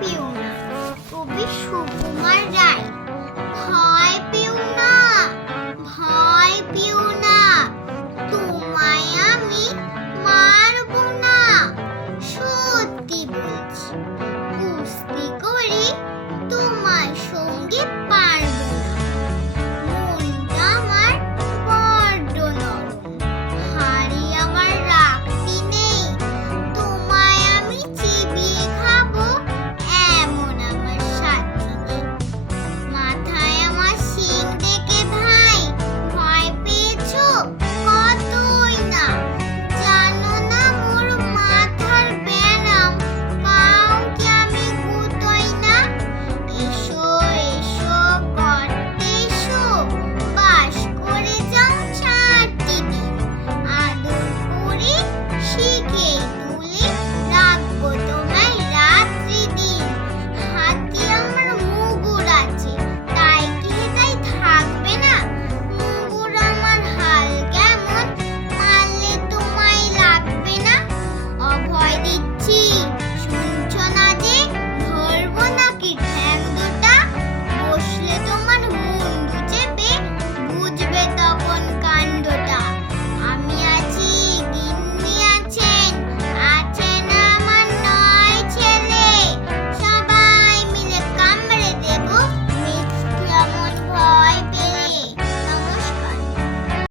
পেও না। কবি সুকুমার রায়, ভয় পেও না, ভয় পেও না। তোমায় আমি মারব না। সত্যি বলছি, কুস্তি করে তোমার সঙ্গে